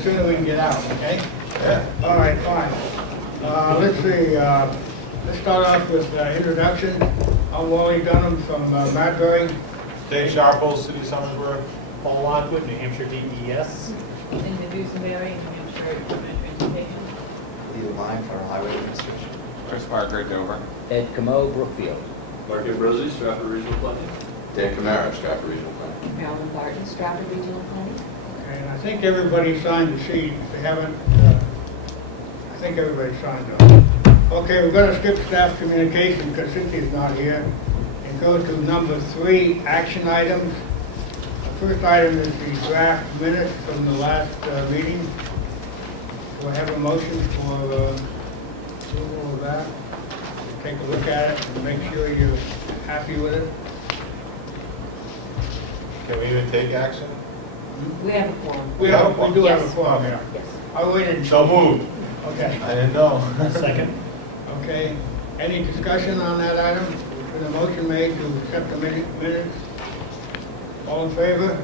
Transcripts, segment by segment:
the sooner we can get out, okay? Yeah. All right, fine. Let's see, let's start off with introduction. I'm Wally Dunham from Madbury. Dave Sharple, City of Summersworth. Paul Lockwood, New Hampshire DES. Linda Dusenberry, New Hampshire Department of Transportation. Legal line for highway administration. Chris Parker, Dover. Ed Comeau, Brookfield. Mark Ambrosio, Strafford Regional Planning. Dan Camara, Strafford Regional Plan. Marilyn Barton, Strafford Regional Planning. Okay, and I think everybody signed the sheet. If they haven't, I think everybody signed them. Okay, we're going to skip staff communication because Cynthia's not here and go to number 3, action items. The first item is the draft minutes from the last meeting. Do I have a motion for approval of that? Take a look at it and make sure you're happy with it. Can we even take action? We have a form. We do have a form here. Yes. I waited. So moved. Okay. I didn't know. Second. Okay, any discussion on that item? There's been a motion made to accept the minutes. All in favor?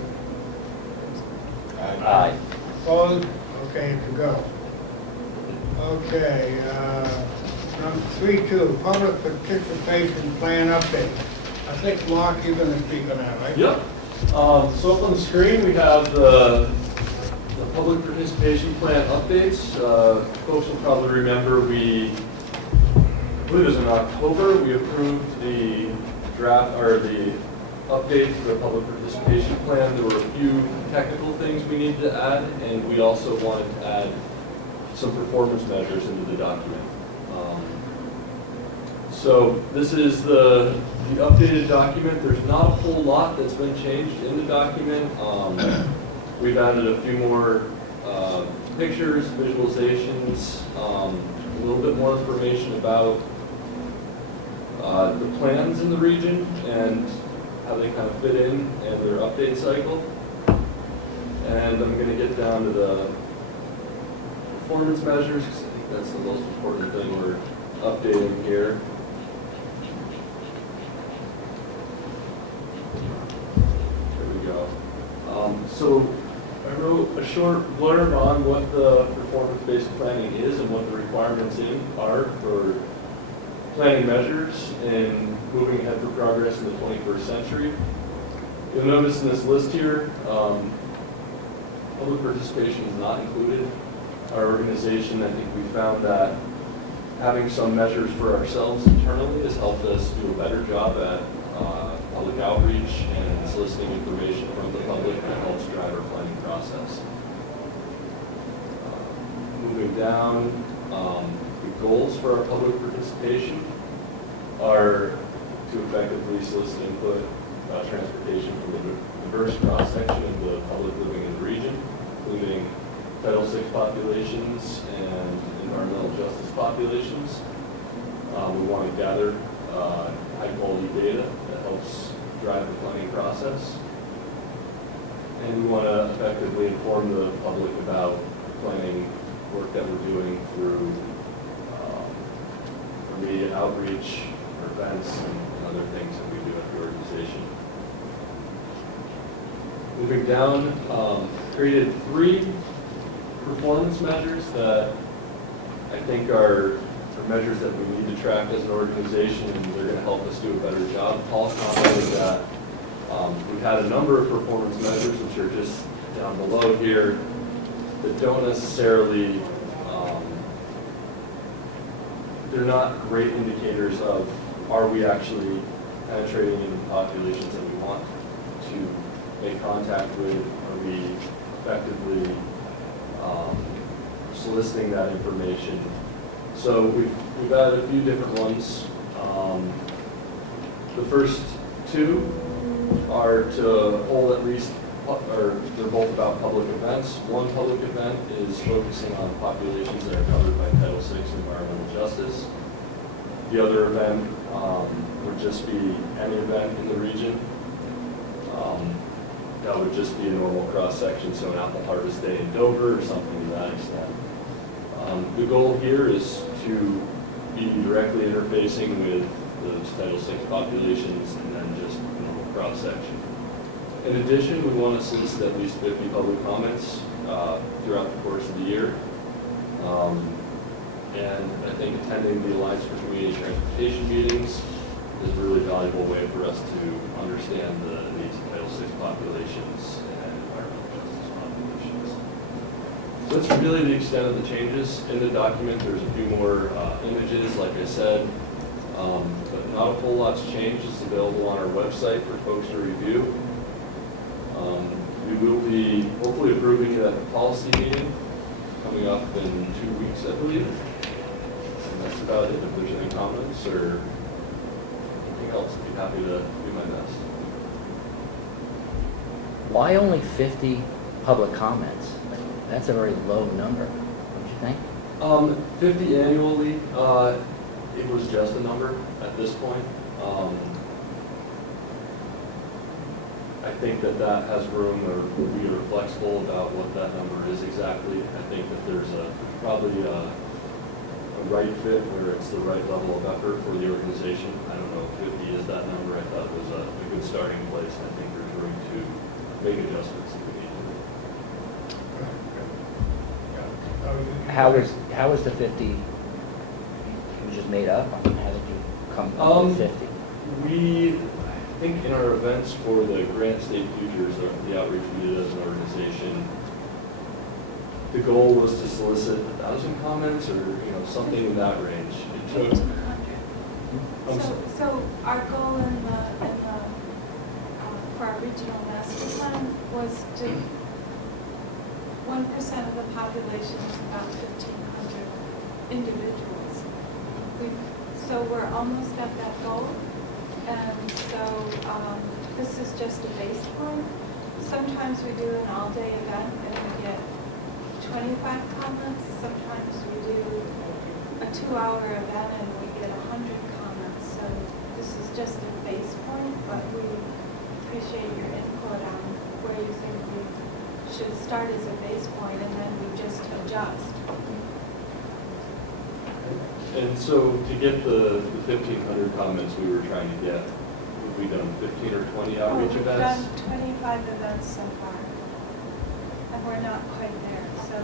Aye. Opposed? Okay, to go. Okay, number 3.2, public participation plan update. I think, Mark, you're going to speak on that, right? Yep. So up on the screen, we have the public participation plan updates. Folks will probably remember I believe it was in October, we approved the draft, or the update to the public participation plan. There were a few technical things we needed to add, and we also wanted to add some performance measures into the document. So this is the updated document. There's not a whole lot that's been changed in the document. We've added a few more pictures, visualizations, a little bit more information about the plans in the region and how they kind of fit in and their update cycle. And I'm going to get down to the performance measures because I think that's the most important thing we're updating here. There we go. So I wrote a short blurb on what the performance-based planning is and what the requirements are for planning measures and moving ahead for progress in the 21st century. You'll notice in this list here, public participation is not included. Our organization, I think we found that having some measures for ourselves internally has helped us do a better job at public outreach and soliciting information from the public that helps drive our planning process. Moving down, the goals for our public participation are to effectively solicit input about transportation from the diverse cross-section of the public living in the region, including Title VI populations and environmental justice populations. We want to gather high-quality data that helps drive the planning process. And we want to effectively inform the public about planning work that we're doing through media outreach, or events, and other things that we do at the organization. Moving down, created 3 performance measures that I think are measures that we need to track as an organization, and they're going to help us do a better job. Paul commented that we've had a number of performance measures, which are just down below here, that don't necessarily, they're not great indicators of are we actually penetrating into populations that we want to make contact with, are we effectively soliciting that information. So we've added a few different ones. The first 2 are to hold at least, or they're both about public events. One public event is focusing on populations that are covered by Title VI environmental justice. The other event would just be any event in the region. That would just be a normal cross-section, so an apple harvest day in Dover or something to that extent. The goal here is to be directly interfacing with those Title VI populations and then just a normal cross-section. In addition, we want to solicit at least 50 public comments throughout the course And I think attending the Alliance for Community Transportation meetings is a really valuable way for us to understand the needs of Title VI populations and environmental justice populations. So that's really the extent of the changes in the document. There's a few more images, like I said, but not a whole lot's changed. It's available on our website for folks to review. We will be hopefully approving it at the policy meeting coming up in 2 weeks, I believe. And that's about it. If there's any comments or anything else, I'd be happy to do my best. Why only 50 public comments? That's a very low number, don't you think? 50 annually, it was just a number at this point. I think that has room, or we are flexible about what that number is exactly. I think that there's probably a right fit where it's the right level of effort for the organization. I don't know if 50 is that number. I thought it was a good starting place. I think there's room to make adjustments if we need to. How was the 50? It was just made up? I mean, how did you come up with 50? I think in our events for the Grant State Futures, the outreach we did as an organization, the goal was to solicit 1,000 comments or something in that range. It took. 1,800. So our goal in the for our regional master plan was to 1% of the population is about 1,500 individuals. So we're almost at that goal. And so this is just a base point. Sometimes we do an all-day event and we get 25 comments. Sometimes we do a 2-hour event and we get 100 comments. So this is just a base point, but we appreciate your input on where you think we should start as a base point, and then we just adjust. And so to get the 1,500 comments we were trying to get, have we done 15 or 20 outreach We've events? done 25 events so far, and we're not quite there. So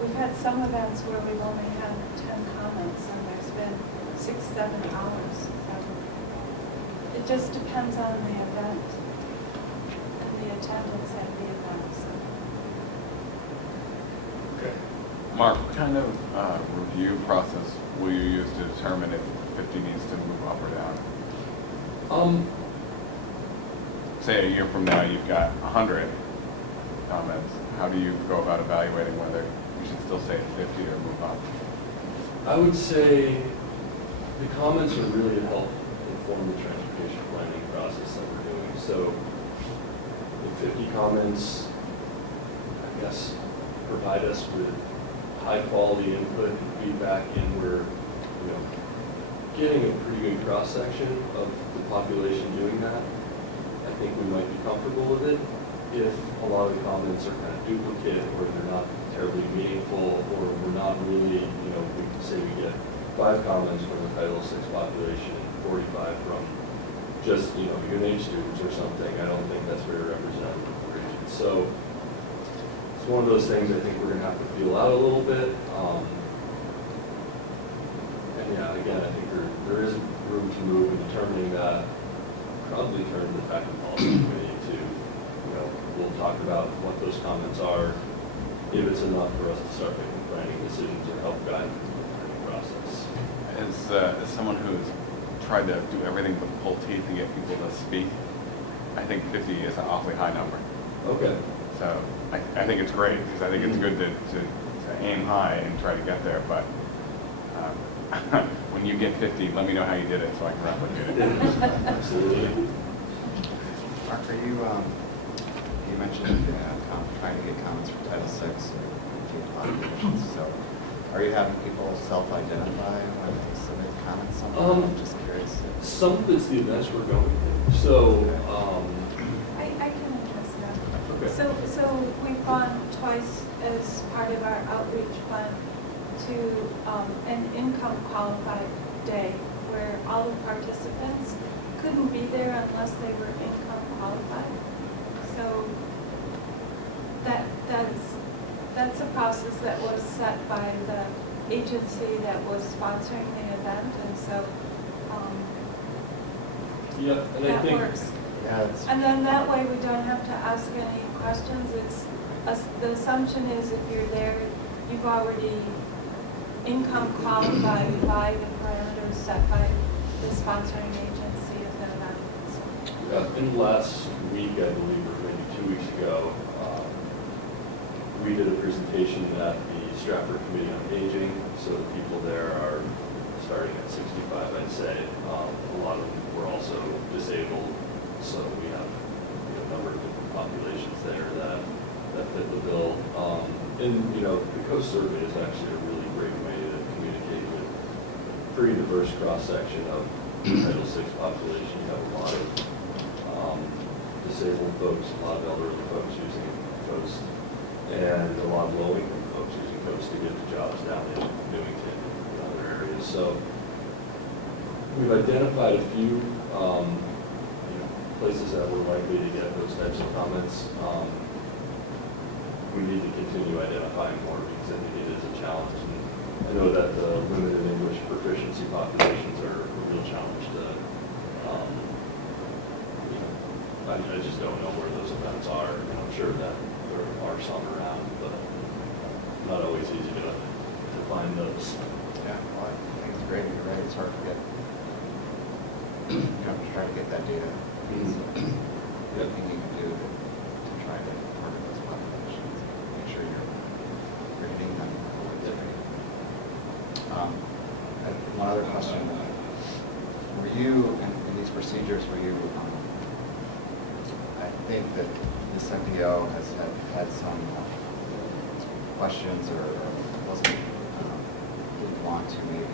we've had some events where we've only had 10 comments, and there's been 6-7 hours. So it just depends on the event and the attendance at the event. So. Okay. Mark, what kind of review process will you use to determine if 50 needs to move up or down? Say a year from now you've got 100 comments. How do you go about evaluating whether you should still say 50 or move up? I would say the comments are really to help inform the transportation planning process that we're doing. So the 50 comments, I guess, provide us with high quality input and feedback, and we're getting a pretty good cross section of the population doing that. I think we might be comfortable with it. If a lot of the comments are kind of duplicate, or they're not terribly meaningful, or we're not really, we can say we get 5 comments from the Title VI population and 45 from just UNH students or something, I don't think that's very representative of the region. So it's one of those things I think we're going to have to feel out a little bit. And yeah, again, I think there is room to move in determining that. Probably turn to the faculty policy committee to, we'll talk about what those comments are, if it's enough for us to start making planning decisions or help guide the planning process. As someone who's tried to do everything but pull teeth to get people to speak, I think 50 is an awfully high number. Okay. So I think it's great, because I think it's good to aim high and try to get there, but when you get 50, let me know how you did it so I can replicate it. Absolutely. Mark, you mentioned trying to get comments from Title VI or populations. So are you having people self-identify when they submit comments? I'm just curious. Some of it's the events we're going to. So, I can address that. Okay. So we've gone twice as part of our outreach plan to an income qualified day where all the participants couldn't be there unless they were income qualified. So that's a process that was set by the agency that was sponsoring the event, and so Yeah, and I that think, works. Yeah, it's, And then that way we don't have to ask any questions. The assumption is if you're there, you've already income qualified by the parameters set by the sponsoring agency of the event. So, in last week, I believe, or maybe 2 weeks ago, we did a presentation at the Strafford Committee on Aging, so the people there are starting at 65, I'd say. A lot of them were also disabled, so we have a number of different populations there that fit the bill. And, the Coast Survey is actually a really great way to communicate with a pretty diverse cross-section of the Title VI population. You have a lot of disabled folks, a lot of elderly folks using Coast, and a lot of low-income folks using Coast to get to jobs down in Newington and other areas. So we've identified a few places that we're likely to get those types of comments. We need to continue identifying more because I think it is a challenge. And I know that the limited English proficiency populations are a real challenge to, I just don't know where those events are. And I'm sure that there are some around, but not always easy to find those. yeah, well, I think it's great, you're right, it's hard to get, to try to get that data. Anything you can do to try to target those populations, make sure you're hitting them. And one other question, were you, in these procedures, were you, I think that this MPO has had some questions or didn't want to maybe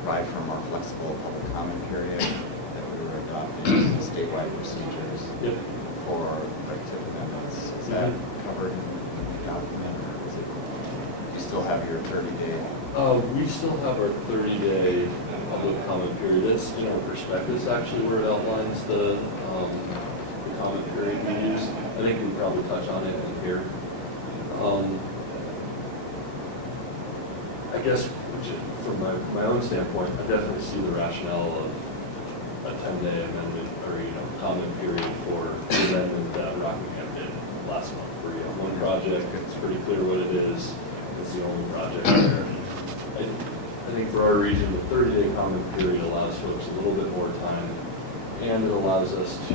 provide for a more flexible public comment period, that we were adopting statewide procedures Yep. for right tip amendments. Is that covered in the document, or is it, you still have your 30-day? We still have our 30-day public comment period. It's in our prospectus, actually, where it outlines the comment period we use. I think we probably touch on it in here. I guess from my own standpoint, I definitely see the rationale of a 10-day amendment or comment period for the amendment that Rockingham did last month. For one project, it's pretty clear what it is. It's the only project there. I think for our region, the 30-day comment period allows folks a little bit more time, and it allows us to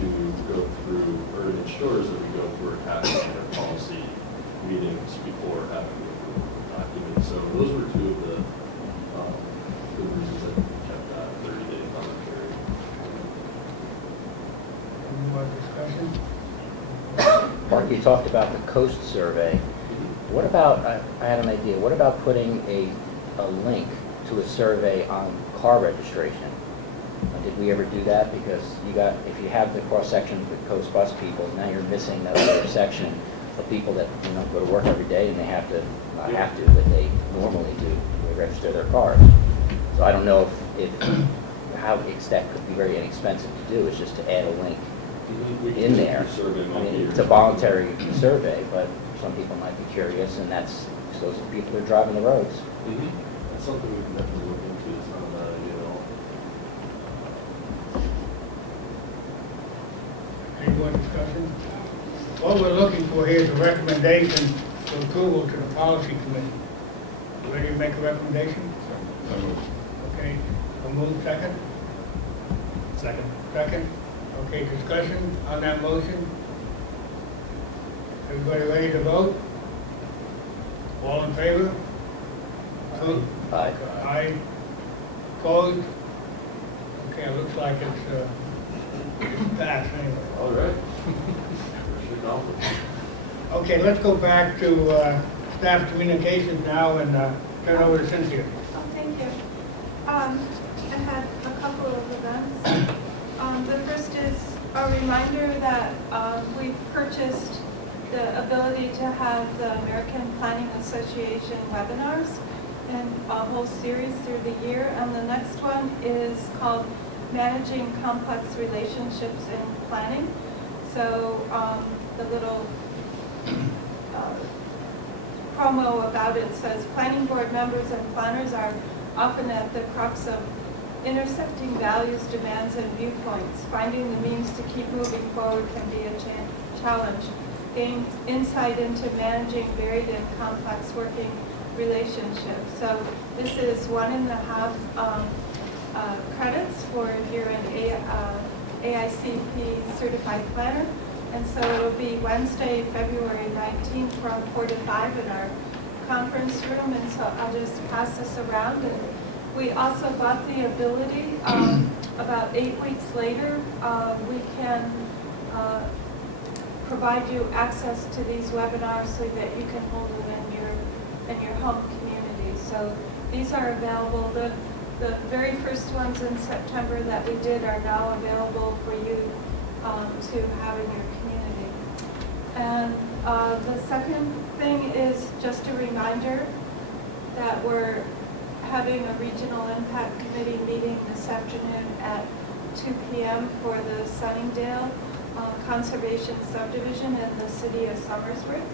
go through, or it ensures that we go through our tax and our policy meetings before having to approve the document. So those were two of the reasons that we kept that 30-day comment period. Any more discussion? Mark, you talked about the Coast Survey. What about, I had an idea, what about putting a link to a survey on car registration? Did we ever do that? Because if you have the cross-section of the Coast Bus people, now you're missing that other section of people that, go to work every day and they have to, not have to, but they normally do, they register their cars. So I don't know if how that could be very inexpensive to do, is just to add a link in there. I mean, it's a voluntary survey, but some people might be curious, and that's those are people who are driving the roads. That's something we can definitely look into. It's not a bad idea at all. Any more discussion? What we're looking for here is a recommendation for approval to the policy committee. Ready to make a recommendation? Okay, we'll move second. Second. Second. Okay, discussion on that motion? Everybody ready to vote? All in favor? Aye. Aye. Opposed? Okay, it looks like it's passed anyway. All right. Mission accomplished. Okay, let's go back to staff communications now and turn over to Cynthia. Oh, thank you. I had a couple of events. The first is a reminder that we've purchased the ability to have the American Planning Association webinars in a whole series through the year. And the next one is called Managing Complex Relationships in Planning. So the little Comeau about it says, planning board members and planners are often at the crux of intersecting values, demands, and viewpoints. Finding the means to keep moving forward can be a challenge. Gain insight into managing varied and complex working relationships. So this is 1.5 credits for if you're an AICP certified planner. And so it'll be Wednesday, February 19th from 4 to 5 in our conference room. And so I'll just pass this around. And we also got the ability, about 8 weeks later, we can provide you access to these webinars so that you can hold it in your home community. So these are available. The very first ones in September that we did are now available for you to have in your community. And the second thing is just a reminder that we're having a regional impact committee meeting this afternoon at 2 p.m. for the Sunningdale Conservation Subdivision in the city of Somersworth.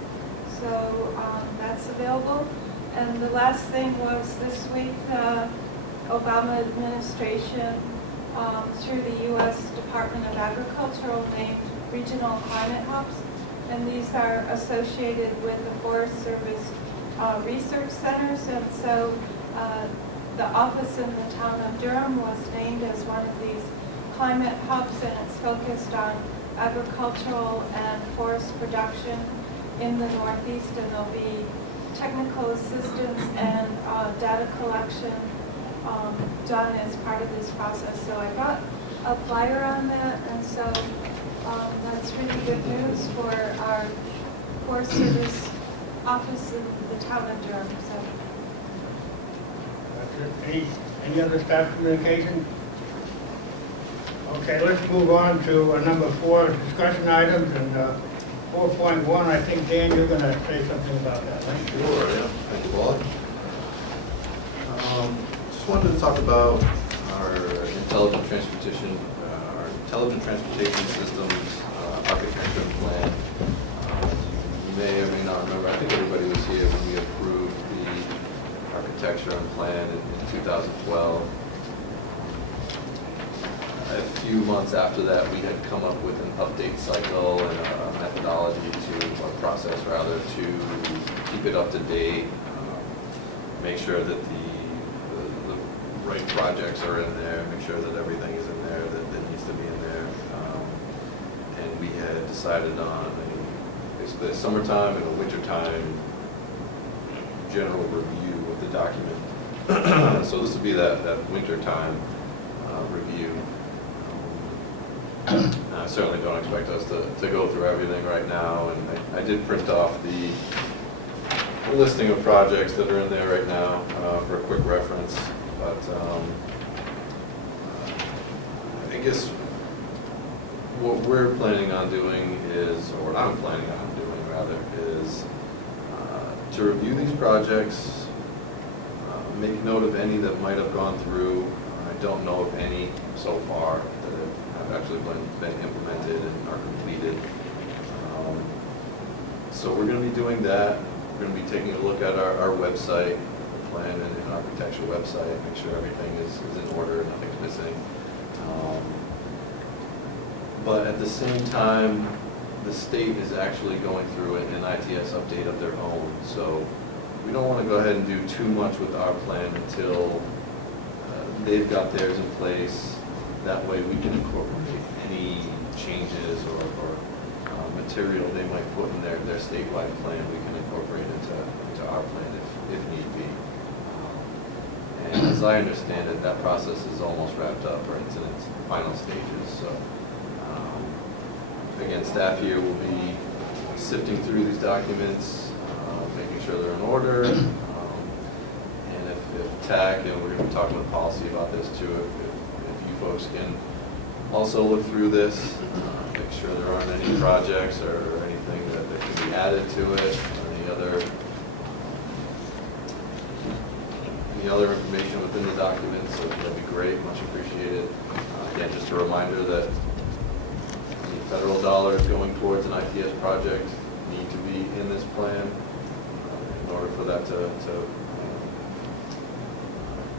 So that's available. And the last thing was this week, the Obama administration through the U.S. Department of Agriculture named regional climate hubs. And these are associated with the Forest Service research centers. And so the office in the town of Durham was named as one of these climate hubs, and it's focused on agricultural and forest production in the Northeast, and there'll be technical assistance and data collection done as part of this process. So I got a flyer on that, and so that's really good news for our Forest Service office in the town of Durham. So. That's it. Any other staff communication? Okay, let's move on to number 4, discussion items, and 4.1, I think, Dan, you're going to say something about that, right? Sure, yeah. Thank you, Wally. Just wanted to talk about our intelligent transportation systems architecture plan. You may or may not remember, I think everybody was here when we approved the architecture and plan in 2012. A few months after that, we had come up with an update cycle and a methodology or process rather, to keep it up to date, make sure that the right projects are in there, make sure that everything is in there that needs to be in there. And we had decided on basically a summertime and a wintertime general review of the document. So this would be that wintertime review. I certainly don't expect us to go through everything right now, and I did print off the listing of projects that are in there right now for a quick reference, but I guess what we're planning on doing is, or what I'm planning on doing rather, is to review these projects, make note of any that might have gone through. I don't know of any so far that have actually been implemented and are completed. So we're going to be doing that. We're going to be taking a look at our website, the plan and architecture website, make sure everything is in order, nothing's missing. But at the same time, the state is actually going through an ITS update of their own. So we don't want to go ahead and do too much with our plan until they've got theirs in place. That way we can incorporate any changes or material they might put in their statewide plan. We can incorporate into our plan if need be. And as I understand it, that process is almost wrapped up, or it's in its final stages. So again, staff here will be sifting through these documents, making sure they're in order. And if TAC, and we're going to be talking with policy about this too, if you folks can also look through this, make sure there aren't any projects or anything that can be added to it, or any other information within the documents, so that'd be great, much appreciated. Again, just a reminder that any federal dollars going towards an ITS project need to be in this plan in order for that to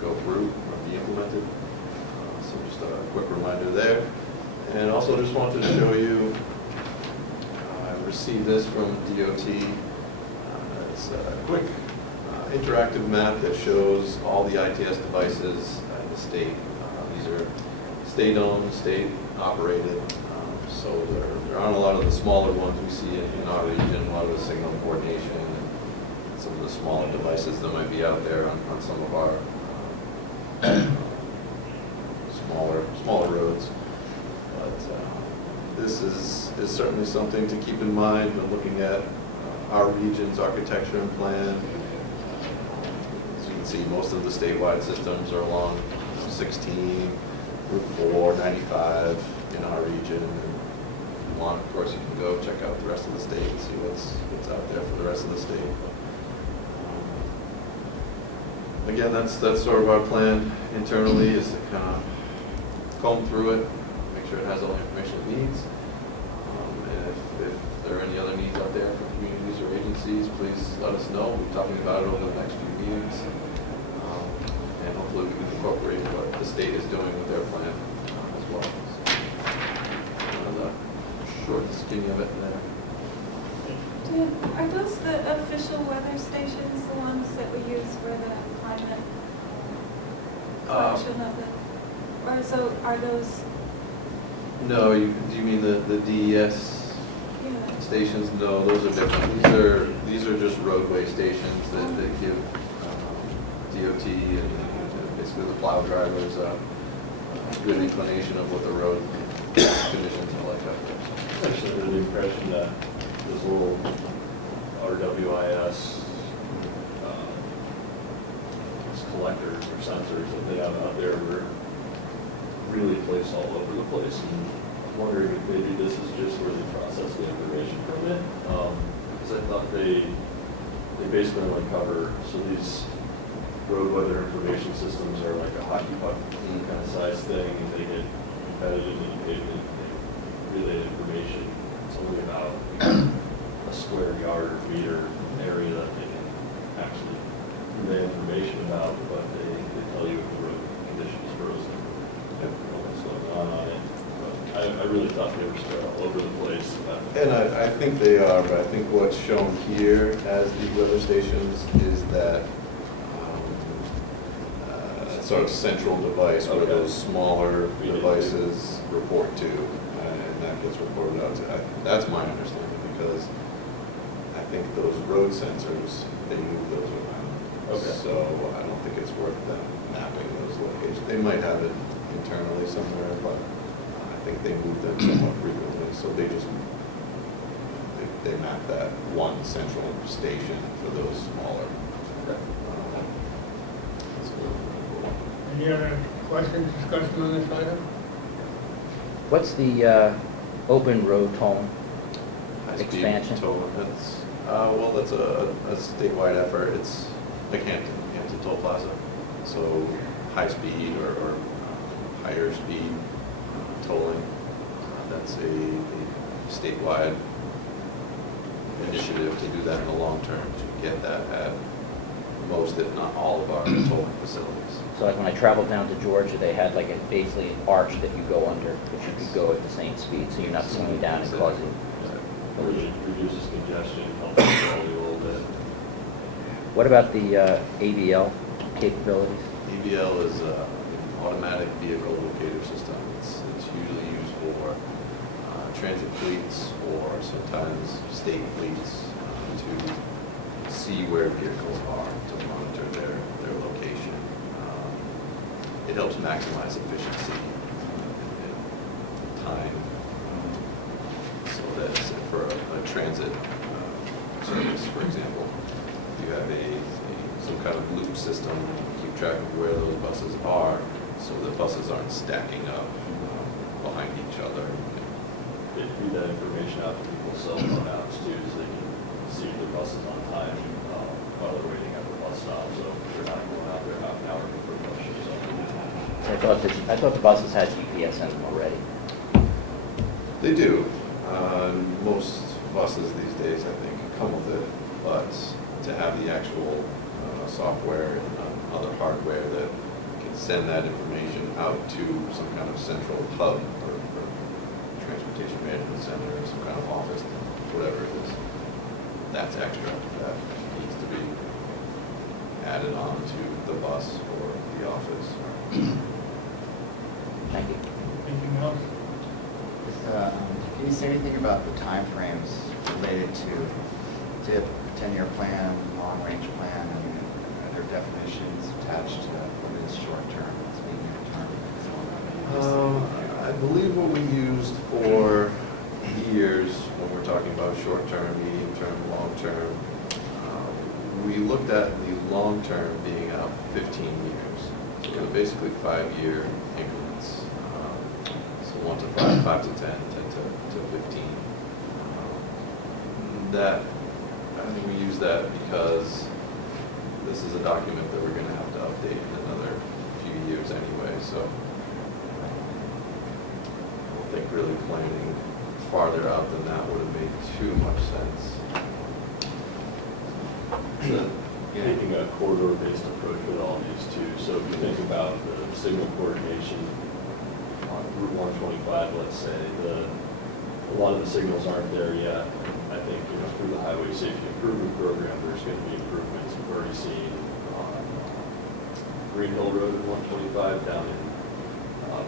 go through or be implemented. So just a quick reminder there. And also just wanted to show you, I received this from DOT. It's a quick interactive map that shows all the ITS devices in the state. These are state-owned, state-operated. So there aren't a lot of the smaller ones we see in our region, a lot of the signal coordination and some of the smaller devices that might be out there on some of our smaller roads. But this is certainly something to keep in mind when looking at our region's architecture and plan. As you can see, most of the statewide systems are along 16, Route 4, 95 in our region. If you want, of course, you can go check out the rest of the state and see what's out there for the rest of the state. Again, that's sort of our plan internally, is to kind of comb through it, make sure it has all the information it needs. And if there are any other needs out there from communities or agencies, please let us know. We'll be talking about it over the next few meetings. And hopefully we can incorporate what the state is doing with their plan as well. So, short and skinny of it there. Are those the official weather stations, the ones that we use for the climate collection of it? Or so are those? No, do you mean the DES Yeah. stations? No, those are different. These are just roadway stations that give DOT and basically the plow drivers a good inclination of what the road conditions are like out there. Actually, under the impression that this little RWIS collectors or sensors that they have out there were really placed all over the place. And I'm wondering if maybe this is just where they process the information from it. Because I thought they basically only cover, so these road weather information systems are like a hockey puck kind of size thing, and they get embedded into the pavement and relay information. It's only about a square yard or meter area that they can actually relay information about, but they tell you if the road condition is frozen, what's going on it. But I really thought they were spread all over the place. And I think they are, but I think what's shown here as the weather stations is that sort of central device where those smaller devices report to, and that gets reported out to. That's my understanding, because I think those road sensors, they move those around. Okay. So I don't think it's worth them mapping those locations. They might have it internally somewhere, but I think they move them somewhat frequently. So they map that one central station for those smaller. Any other questions, discussion on this item? What's the open road tolling High-speed expansion? toll limits. Well, that's a statewide effort. It's like Hampton Toll Plaza. So high speed or higher speed tolling. That's a statewide initiative to do that in the long term, to get that at most, if not all, of our tolling facilities. So like when I traveled down to Georgia, they had like basically an arch that you go under, but you could go at the same speed, so you're not slowing down and causing. It really reduces congestion, helps the quality a little bit. What about the ABL capabilities? ABL is an automatic vehicle locator system. It's usually used for transit fleets or sometimes state fleets to see where vehicles are, to monitor their location. It helps maximize efficiency and time, so that for a transit service, for example, you have some kind of loop system, keep track of where those buses are, so the buses aren't stacking up behind each other. They feed that information out to people's cell phone apps too, so they can see if their bus is on time while they're waiting at the bus stop, so they're not going out there half an hour before the bus shows up. I thought the buses had GPS in them already. They do. Most buses these days, I think, come with it, but to have the actual software and other hardware that can send that information out to some kind of central hub or transportation management center or some kind of office, whatever it is. That's extra. That needs to be added on to the bus or the office. Thank you. Anything else? Can you say anything about the timeframes related to 10-year plan, long-range plan, and are there definitions attached to what is short-term, what's medium-term? I believe what we used for years, when we're talking about short-term, medium-term, long-term, we looked at the long-term being out 15 years. So basically 5-year increments. So 1 to 5, 5 to 10, 10 to 15. That, I think we use that because this is a document that we're going to have to update in another few years anyway, so I don't think really planning farther out than that would have made too much sense. Taking a corridor-based approach with all these too. So if you think about the signal coordination on Route 125, let's say, a lot of the signals aren't there yet. I think, through the Highway Safety Improvement Program, there's going to be improvements. We've already seen on Green Hill Road in 125 down in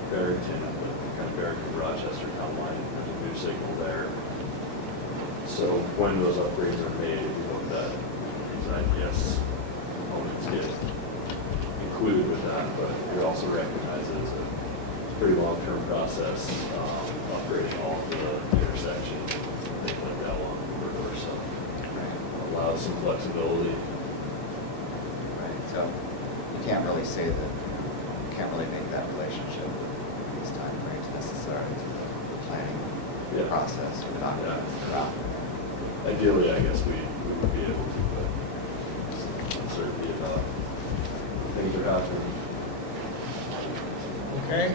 Barrington, at the kind of Barrington-Rochester town line. There's a new signal there. So when those upgrades are made, we hope that these IPS components get included with that, but we also recognize that it's a pretty long-term process, upgrading all of the intersections, things like that along the corridor, so allows some flexibility. Right, so you can't really say that, you can't really make that relationship with these timeframes necessary to the planning process or documents around it. Ideally, I guess we would be able to, but uncertainty about things are happening. Okay.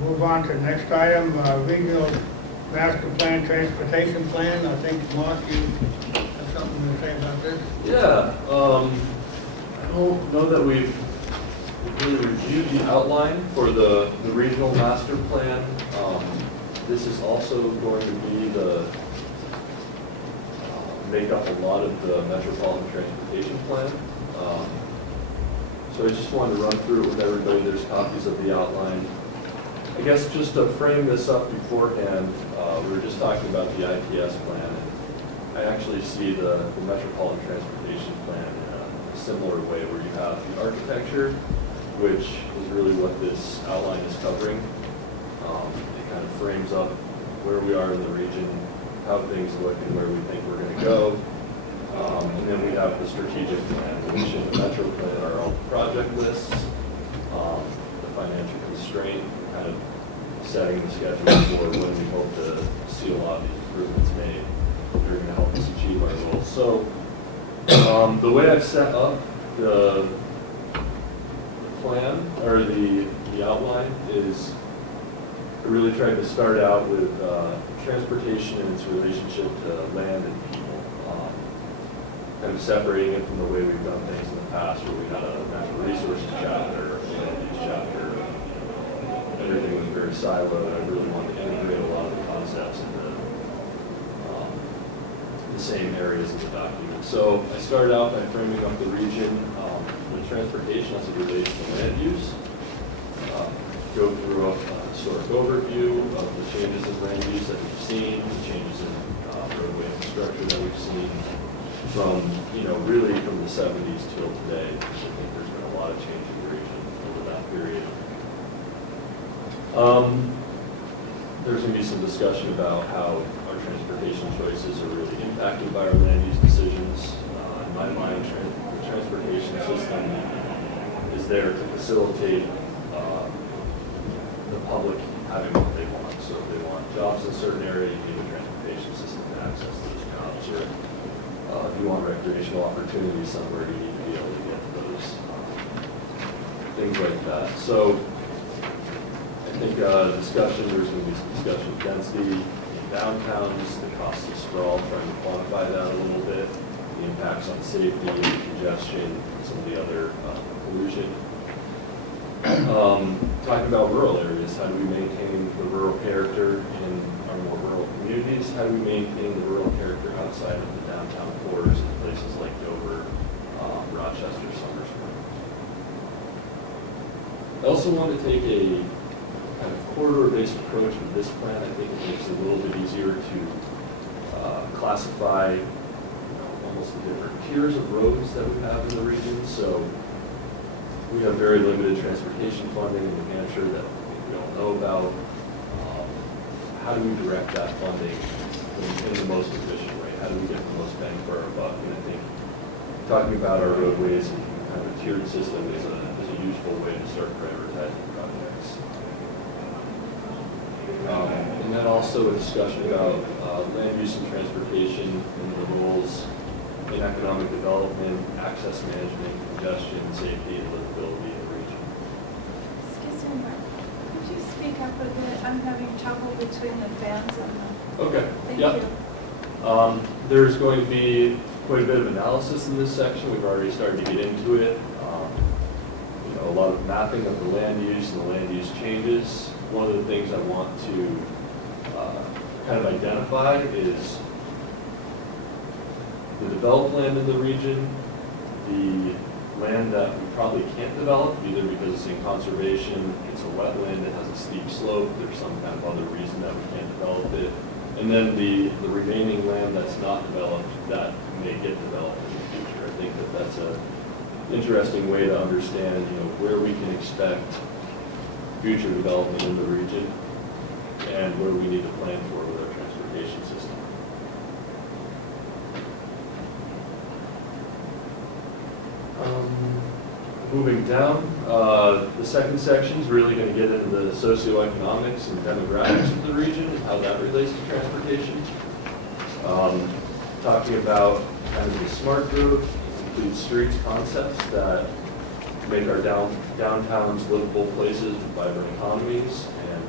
Move on to the next item, regional master plan, transportation plan. I think, Mark, you have something to say about this? Yeah, I don't know that we've really reviewed the outline for the regional master plan. This is also going to be make up a lot of the Metropolitan Transportation Plan. So I just wanted to run through it with everybody. There's copies of the outline. I guess just to frame this up beforehand, we were just talking about the IPS plan. And I actually see the Metropolitan Transportation Plan in a similar way, where you have the architecture, which is really what this outline is covering. It kind of frames up where we are in the region, how things look, and where we think we're going to go. And then we have the strategic plan, which in the Metro plan are all project lists, the financial constraint, kind of setting the schedule for when we hope to see a lot of these improvements made that are going to help us achieve our goals. So the way I've set up the plan, or the outline, is I really tried to start out with transportation and its relationship to land and people. Kind of separating it from the way we've done things in the past, where we had a natural resources chapter, a land use chapter. Everything was very siloed. I really wanted to integrate a lot of the concepts into the same areas of the document. So I started out by framing up the region, the transportation as it relates to land use. Go through a historic overview of the changes in land use that we've seen, the changes in roadway infrastructure that we've seen from, really from the 70s till today. I think there's been a lot of change in the region over that period. There's going to be some discussion about how our transportation choices are really impacted by our land use decisions. In my mind, the transportation system is there to facilitate the public having what they want. So if they want jobs in a certain area, you need a transportation system to access those jobs. Or if you want recreational opportunities somewhere, you need to be able to get to those, things like that. So I think there's going to be some discussion of density in downtowns, the cost of sprawl, trying to quantify that a little bit. the impacts on safety, congestion, some of the other pollution. Talking about rural areas, how do we maintain the rural character in our more rural communities? How do we maintain the rural character outside of the downtown cores in places like Dover, Rochester, Somersworth? I also want to take a kind of corridor-based approach with this plan. I think it makes it a little bit easier to classify almost the different tiers of roads that we have in the region. So we have very limited transportation funding in New Hampshire that we don't know about. How do we direct that funding in the most efficient way? How do we get the most bang for our buck? And I think talking about our roadways and kind of a tiered system is a useful way to start prioritizing projects. And then also a discussion about land use and transportation and the roles in economic development, access management, congestion, safety, and livability in the region. Excuse me, Mark. Could you speak up a bit? I'm having trouble between the fans and the... Okay. Thank Yep. you. There's going to be quite a bit of analysis in this section. We've already started to get into it. A lot of mapping of the land use and the land use changes. One of the things I want to kind of identify is the developed land in the region, the land that we probably can't develop, either because it's in conservation, it's a wetland, it has a steep slope, there's some kind of other reason that we can't develop it, and then the remaining land that's not developed that may get developed in the future. I think that that's a interesting way to understand, where we can expect future development in the region and where we need to plan for with our transportation system. Moving down, the second section is really going to get into the socioeconomics and demographics of the region and how that relates to transportation. Talking about kind of the smart growth, include streets concepts that make our downtowns livable places with vibrant economies and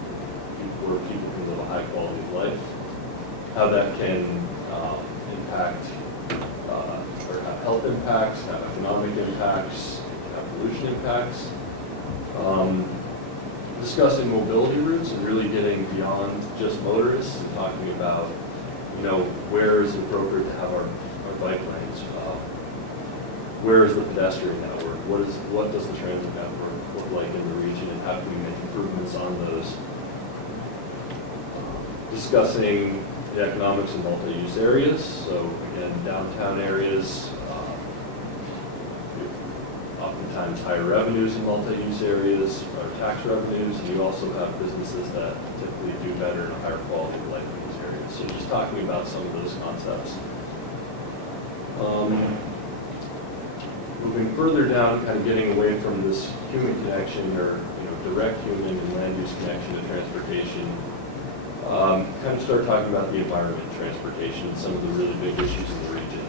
where people can live a high quality of life. How that can impact or have health impacts, have economic impacts, have pollution impacts. Discussing mobility routes and really getting beyond just motorists and talking about, where is it appropriate to have our bike lanes? Where is the pedestrian network? What does the transit network look like in the region, and how can we make improvements on those? Discussing the economics of multi-use areas. So again, downtown areas, oftentimes higher revenues in multi-use areas, or tax revenues, and you also have businesses that typically do better in a higher quality of life in these areas. So just talking about some of those concepts. Moving further down, kind of getting away from this human connection or direct human and land use connection to transportation, kind of start talking about the environment and transportation and some of the really big issues in the region.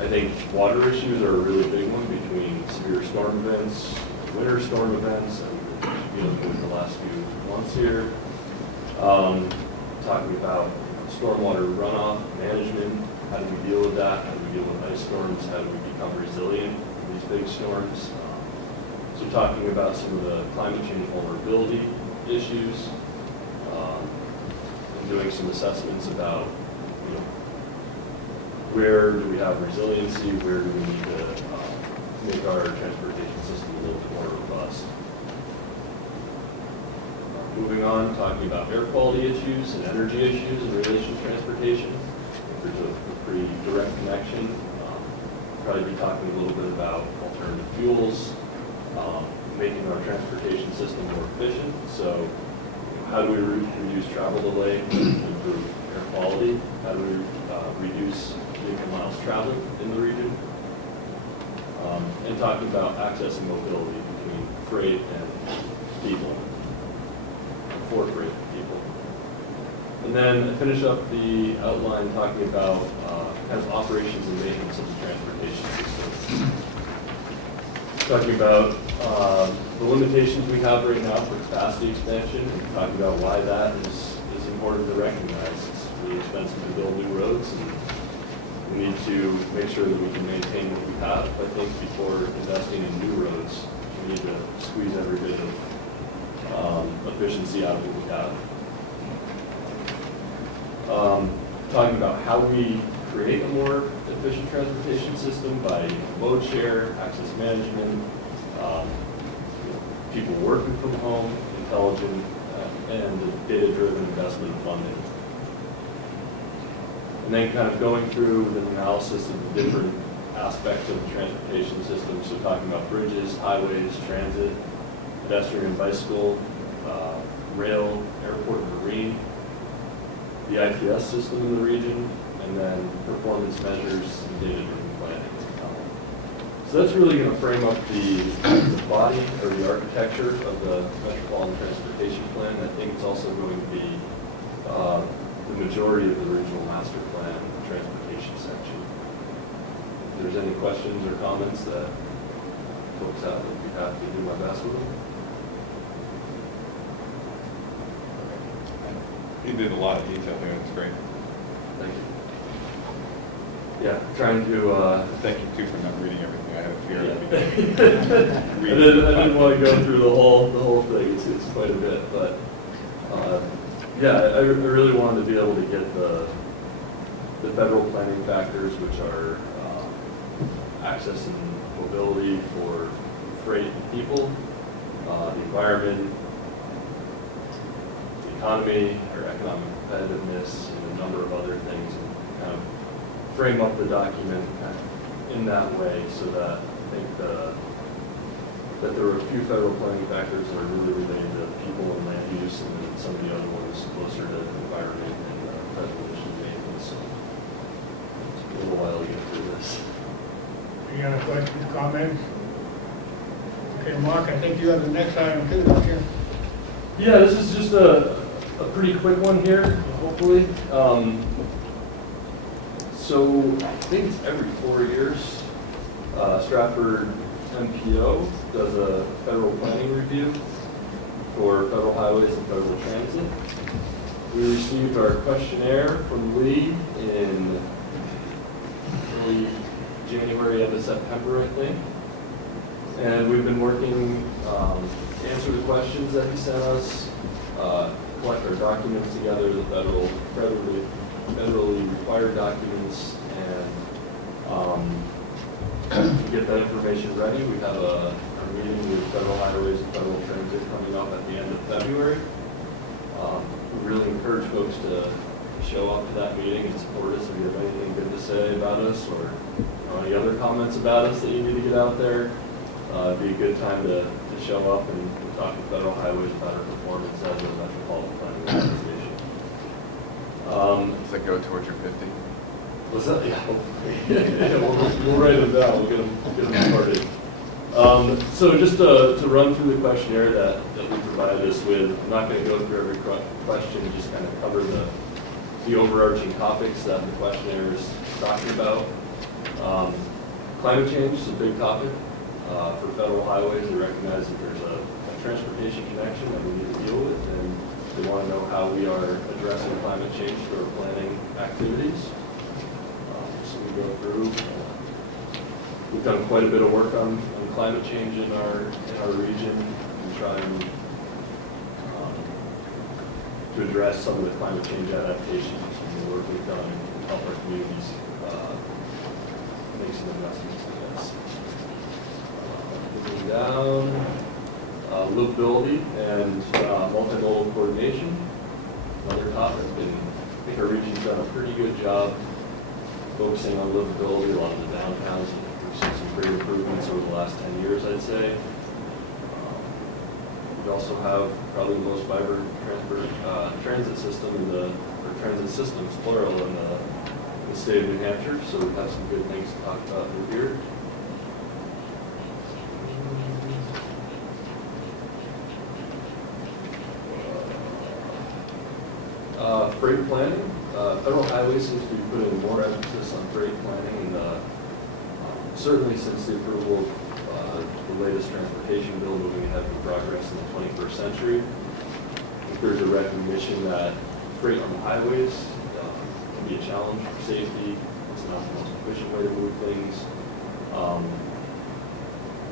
I think water issues are a really big one between severe storm events, winter storm events, and we've been dealing with the last few months here. Talking about stormwater runoff management. How do we deal with that? How do we deal with ice storms? How do we become resilient in these big storms? So talking about some of the climate change vulnerability issues, and doing some assessments about, where do we have resiliency? Where do we need to make our transportation system a little bit more robust? Moving on, talking about air quality issues and energy issues in relation to transportation. There's a pretty direct connection. Probably be talking a little bit about alternative fuels, making our transportation system more efficient. So how do we reduce travel delay to improve air quality? How do we reduce vehicle miles traveled in the region? And talking about access and mobility between freight and people, for freight and people. And then finish up the outline talking about kind of operations and maintenance of the transportation system. Talking about the limitations we have right now for capacity expansion, and talking about why that is important to recognize. It's really expensive to build new roads, and We need to make sure that we can maintain what we have. I think before investing in new roads, we need to squeeze every bit of efficiency out of what we have. Talking about how we create a more efficient transportation system by load share, access management, people working from home, intelligent, and the data-driven investment funding. And then kind of going through the analysis of the different aspects of the transportation system, so talking about bridges, highways, transit, pedestrian, bicycle, rail, airport, and marine, the ITS system in the region, and then performance measures and data-driven planning. So that's really going to frame up the body or the architecture of the Metropolitan Transportation Plan. I think it's also going to be the majority of the regional master plan transportation section. If there's any questions or comments that folks have, I'd be happy to do my best with them. You did a lot of detail here, that's great. Thank you. Yeah, trying to. Thank you too for not reading everything. I had a fear. I didn't want to go through the whole thing. It's quite a bit, but yeah, I really wanted to be able to get the federal planning factors, which are access and mobility for freight and people, the environment, the economy or economic competitiveness, and a number of other things, and kind of frame up the document in that way so that I think that there were a few federal planning factors that are really related to people and land use, and then some of the other ones closer to environment and federal emission maintenance. So it's a little while to get through this. Any other questions, comments? Okay, Mark, I think you have the next item too, don't you? Yeah, this is just a pretty quick one here, hopefully. So I think it's every 4 years, Strafford MPO does a federal planning review for federal highways and federal transit. We received our questionnaire from Lee in early January, end of September, I think. And we've been working to answer the questions that he sent us, collect our documents together, the federally required documents, and get that information ready. We have a meeting with federal highways and federal transit coming up at the end of February. We really encourage folks to show up to that meeting and support us. If you have anything good to say about us, or any other comments about us that you need to get out there, it'd be a good time to show up and talk to federal highways about our performance as a metropolitan planning organization. Does that go towards your 50? What's that? Yeah, yeah, we'll write them down. We'll get them started. So just to run through the questionnaire that we provided us with, I'm not going to go through every question, just kind of cover the overarching topics that the questionnaire is talking about. Climate change is a big topic. For federal highways, they recognize that there's a transportation connection that we need to deal with, and they want to know how we are addressing climate change through our planning activities. So we go through. We've done quite a bit of work on climate change in our region and trying to address some of the climate change adaptations and the work we've done and help our communities make some investments in this. Moving down, livability and multimodal coordination. Another topic. I think our region's done a pretty good job focusing on livability. A lot of the downtowns, we've seen some great improvements over the last 10 years, I'd say. We also have probably the most vibrant transit system or transit systems, plural, in the state of New Hampshire. So we have some good things to talk about here. Freight planning. Federal highways seems to be putting more emphasis on freight planning, and certainly since the approval of the latest transportation bill moving ahead with progress in the 21st century. I think there's a recognition that freight on the highways can be a challenge for safety. It's an not the most efficient way to move things.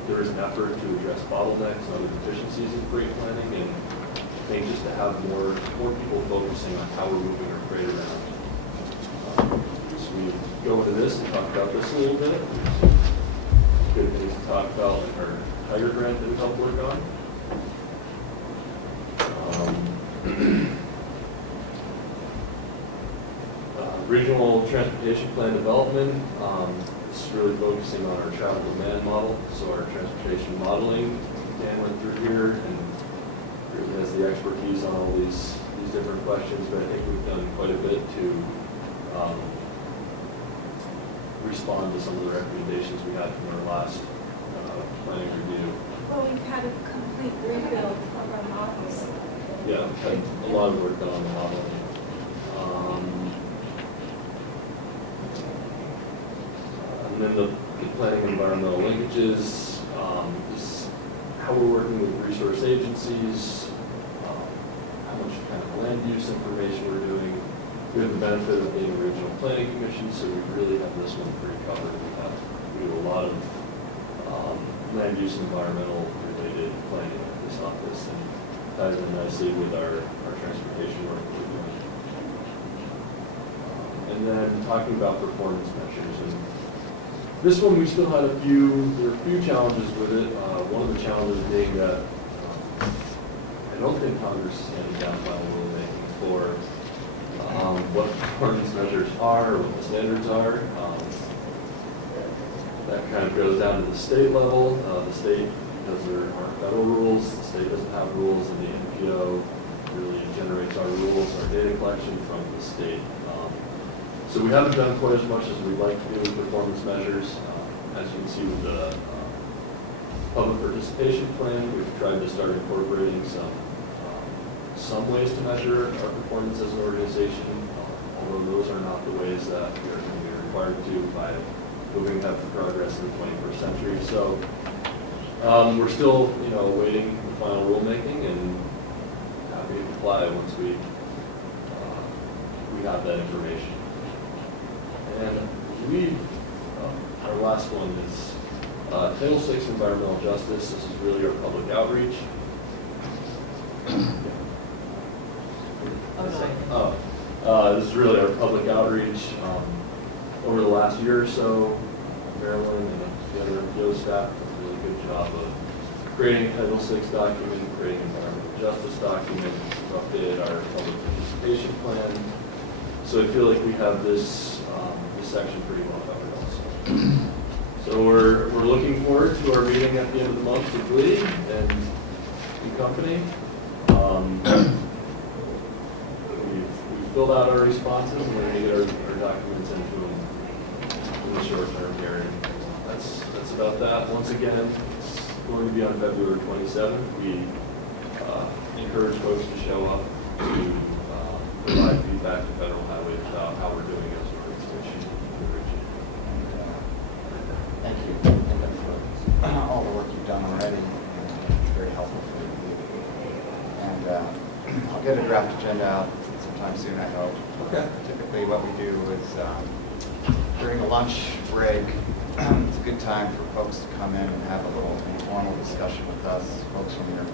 There is an effort to address bottlenecks and other deficiencies in freight planning, and I think just to have more people focusing on how we're moving our freight around. So we go into this and talk about this a little bit. Good things to talk about, like our Tiger grant that we helped work on. Regional transportation plan development, this is really focusing on our travel demand model. So our transportation modeling, Dan went through here, and really has the expertise on all these different questions, but I think we've done quite a bit to respond to some of the recommendations we had from our last planning review. Well, we've had a complete rebuild of our models. Yeah, we've had a lot of work done on the modeling. And then the planning environmental linkages, is how we're working with resource agencies, how much kind of land use information we're doing. We have the benefit of being a regional planning commission, so we really have this one pretty covered. We do a lot of land use environmental related planning at this office, and ties in nicely with our transportation work we're doing. And then talking about performance measures, and this one we still had there were a few challenges with it. One of the challenges being that I don't think Congress is handing down final rulemaking for what performance measures are, or what the standards are. That kind of goes down to the state level. The state, because there aren't federal rules, the state doesn't have rules, and the NPO really generates our rules, our data collection from the state. So we haven't done quite as much as we'd like to do with performance measures. As you can see with the public participation plan, we've tried to start incorporating some ways to measure our performance as an organization, although those are not the ways that we are going to be required to by moving up the progress in the 21st century. So we're still, awaiting the final rulemaking, and happy to apply once we have that information. And our last one is Title VI environmental justice. This is really our public outreach. This is really our public outreach. Over the last year or so, Marilyn and the other NPO staff did a really good job of creating a Title VI document, creating an environmental justice document, updated our public participation plan. So I feel like we have this section pretty well covered also. So we're looking forward to our meeting at the end of the month with Lee and company. We've filled out our responses, and we're going to get our documents into them in the short term here. And that's about that. Once again, it's going to be on February 27th. We encourage folks to show up to provide feedback to Federal Highway about how we're doing as an organization in the region. Thank you. For all the work you've done already. It's very helpful for me. And I'll get a draft agenda out sometime soon, I hope. Okay. Typically what we do is during a lunch break, it's a good time for folks to come in and have a little informal discussion with us, folks from your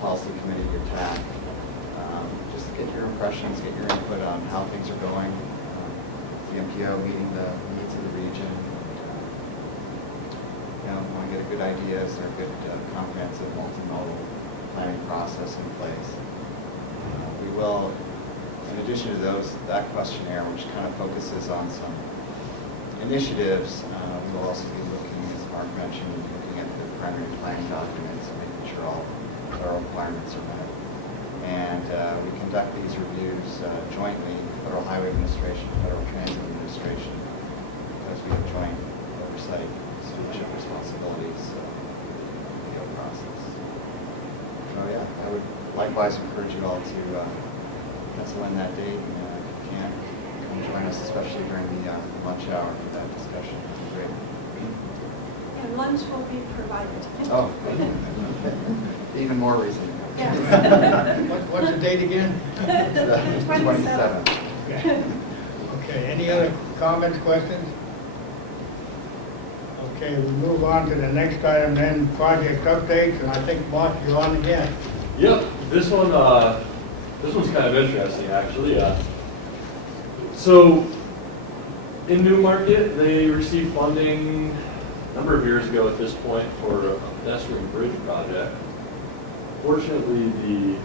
policy committee, your TAC. Just get your impressions, get your input on how things are going. The MPO meeting the needs of the region. Want to get a good idea, is there a good comprehensive multimodal planning process in place? We will, in addition to that questionnaire, which kind of focuses on some initiatives, we will also be looking, as Mark mentioned, looking at the primary planning documents, making sure all our requirements are met. And we conduct these reviews jointly, Federal Highway Administration, Federal Transit Administration, because we have joint oversight, stewardship responsibilities in the PO process. So yeah, I would likewise encourage you all to pencil in that date, and if you can, come join us, especially during the lunch hour for that discussion. That'd be great. And lunch will be provided. Oh, even more reason. Yes. What's the date again? It's the 27th. Okay. Okay, any other comments, questions? Okay, we move on to the next item then, project updates, and I think, Mark, you're on again. Yep, this one's kind of interesting, actually. So, in Newmarket, they received funding a number of years ago at this point for a pedestrian bridge project. Fortunately, the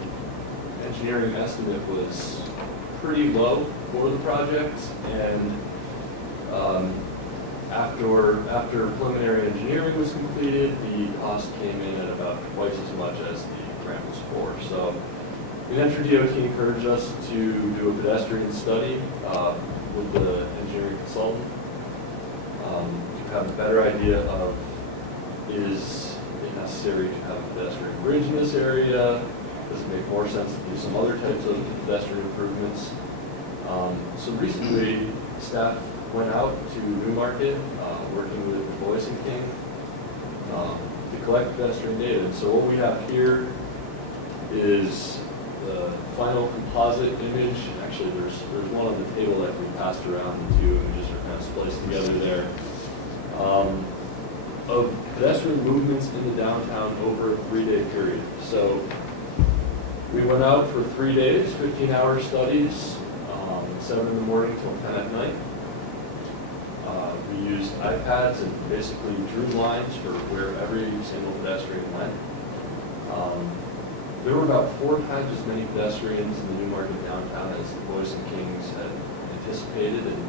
engineering estimate was pretty low for the project, and after preliminary engineering was completed, the cost came in at about twice as much as the grant was for. So, New Hampshire DOT encouraged us to do a pedestrian study with the engineering consultant to have a better idea of, is it necessary to have a pedestrian bridge in this area? Does it make more sense to do some other types of pedestrian improvements? So recently, staff went out to Newmarket, working with the Boyce and King, to collect pedestrian data. And so what we have here is the final composite image. Actually, there's one on the table that we passed around, the two images are kind of spliced together there, of pedestrian movements in the downtown over a 3-day period. So we went out for 3 days, 15-hour studies, 7 in the morning till 10 at night. We used iPads and basically drew lines for where every single pedestrian went. There were about 4 times as many pedestrians in the Newmarket downtown as the Boyce and Kings had anticipated, and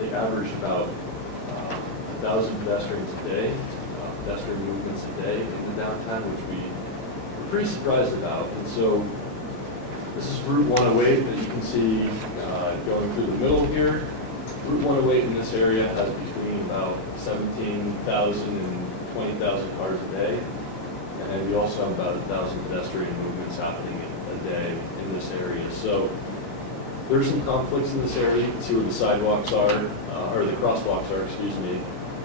they averaged about 1,000 pedestrians a day, pedestrian movements a day in the downtown, which we were pretty surprised about. And so this is Route 108 that you can see going through the middle here. Route 108 in this area has between about 17,000 and 20,000 cars a day. And we also have about 1,000 pedestrian movements happening a day in this area. So there's some conflicts in this area. You can see where the sidewalks are, or the crosswalks are, excuse me.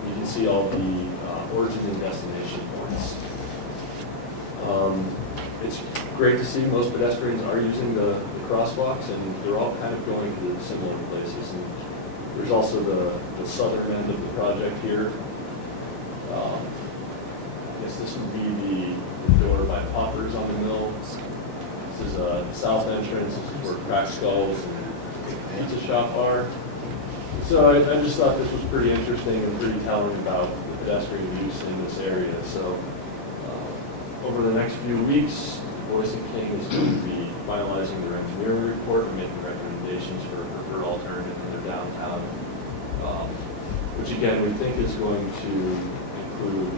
You can see all the origin and destination points. It's great to see most pedestrians are using the crosswalks, and they're all kind of going to similar places. And there's also the southern end of the project here. I guess this would be the door by Poppers on the mill. This is the south entrance. This is where Cracked Skulls and Pizza Shop are. So I just thought this was pretty interesting and pretty telling about the pedestrian use in this area. So over the next few weeks, Boyce and King is going to be finalizing their engineering report and making recommendations for a preferred alternative for the downtown, which again we think is going to include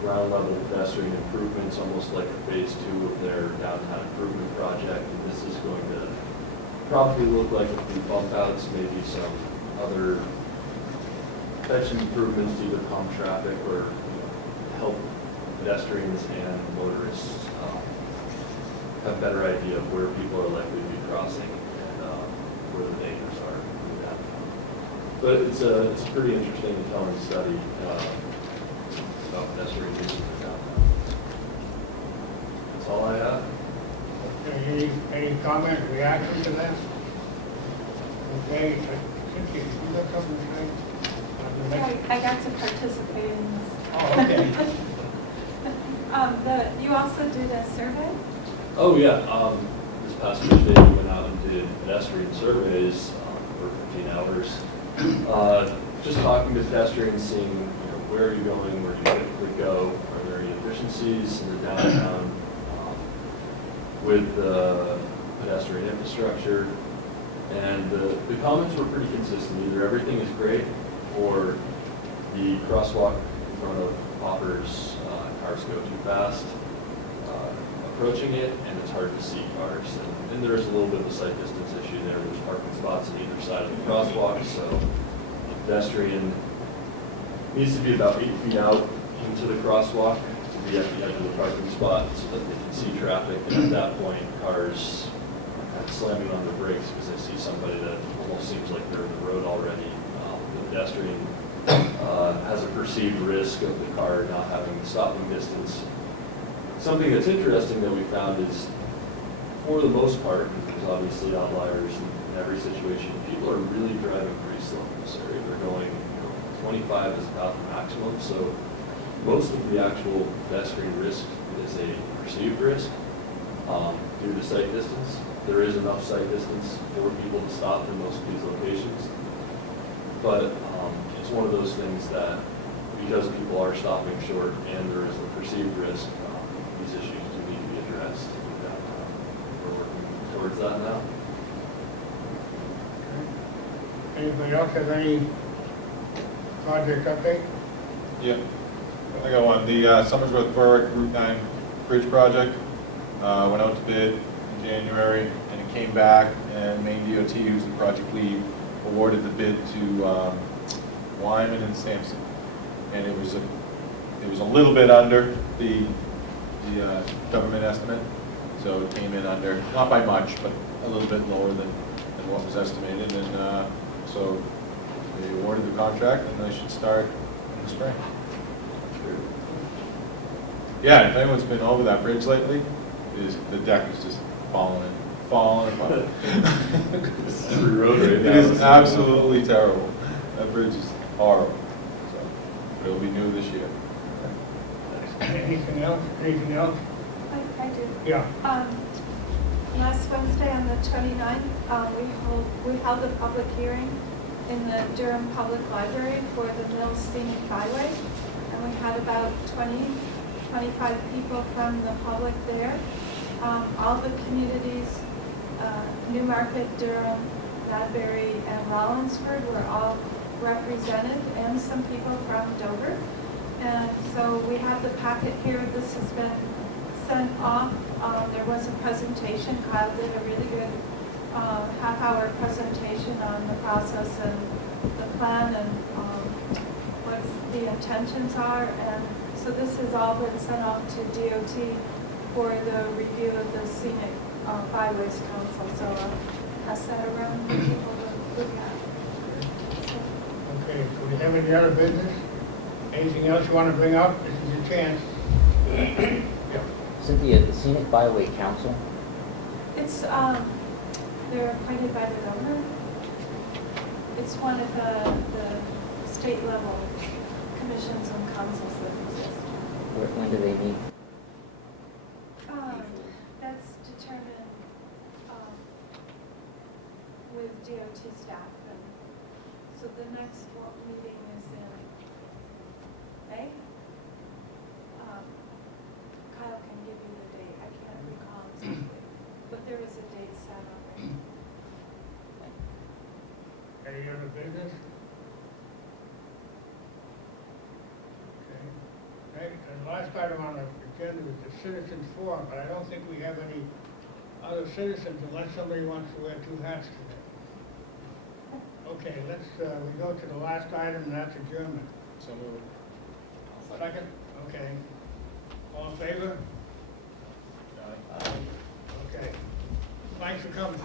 ground level pedestrian improvements, almost like a phase 2 of their downtown improvement project. And this is going to probably look like a few bump outs, maybe some other types of improvements to either calm traffic or help pedestrians and motorists have a better idea of where people are likely to be crossing and where the dangers are in the downtown. But it's a pretty interesting and telling study about pedestrian use in the downtown. That's all I have. Okay, any comment, reaction to that? Okay, Cynthia, you got something to say? I got to participate in this. Oh, okay. You also did a survey? Oh, yeah. This past Tuesday, we went out and did pedestrian surveys for 15 hours. Just talking to pedestrians, seeing where are you going, where do you typically go, are there any efficiencies in the downtown with the pedestrian infrastructure. And the comments were pretty consistent. Either everything is great or the crosswalk in front of Poppers, cars go too fast approaching it, and it's hard to see cars. And there is a little bit of a sight distance issue there. There's parking spots on either side of the crosswalk, so the pedestrian needs to be about 8 feet out into the crosswalk to be at the edge of the parking spot so that they can see traffic. And at that point, cars are kind of slamming on their brakes because they see somebody that almost seems like they're in the road already. The pedestrian has a perceived risk of the car not having the stopping distance. Something that's interesting that we found is, for the most part, there's obviously outliers in every situation, people are really driving pretty slow in this area. They're going 25 is about the maximum, so most of the actual pedestrian risk is a perceived risk due to sight distance. There is enough sight distance for people to stop in most of these locations, but it's one of those things that because people are stopping short and there is a perceived risk, these issues do need to be addressed. We're working towards that now. Anybody else have any project update? Yeah. I got one. The Summersworth Berwick Route 9 Bridge Project went out to bid in January, and it came back, and Maine DOT, who's the project lead, awarded the bid to Wyman and Sampson. And it was a little bit under the government estimate, so it came in under, not by much, but a little bit lower than what was estimated, and so they awarded the contract, and they should start in the spring. Yeah, if anyone's been over that bridge lately, the deck is just falling apart. Every road right now. It is absolutely terrible. That bridge is horrible. So, but it'll be new this year. Anything else? Anything else? I do. Yeah. Last Wednesday on the 29th, we held a public hearing in the Durham Public Library for the Mills Scenic Byway, and we had about 25 people from the public there. All the communities, Newmarket, Durham, Madbury, and Rollinsford were all represented, and some people from Dover. And so we have the packet here. This has been sent off. There was a presentation. Kyle did a really good half-hour presentation on the process and the plan and what the intentions are. And so this has all been sent off to DOT for the review of the Scenic Byways Council. So I'll pass that around for people to look at. So, Okay, do we have any other business? Anything else you want to bring up? This is your chance. Yeah. Cynthia, the Scenic Byway Council, it's, they're appointed by the governor. It's one of the state level commissions and councils that exist. when do they meet? That's determined with DOT staff. And so the next meeting is in May. Kyle can give you the date. I can't recall exactly, but there is a date set on it. Any other business? Okay. Right, and the last item on the agenda is the citizens forum, but I don't think we have any other citizens unless somebody wants to wear two hats today. Okay, let's, we go to the last item, and that's adjournment. So moved. Second? Okay. All in favor? Okay. Thanks for coming.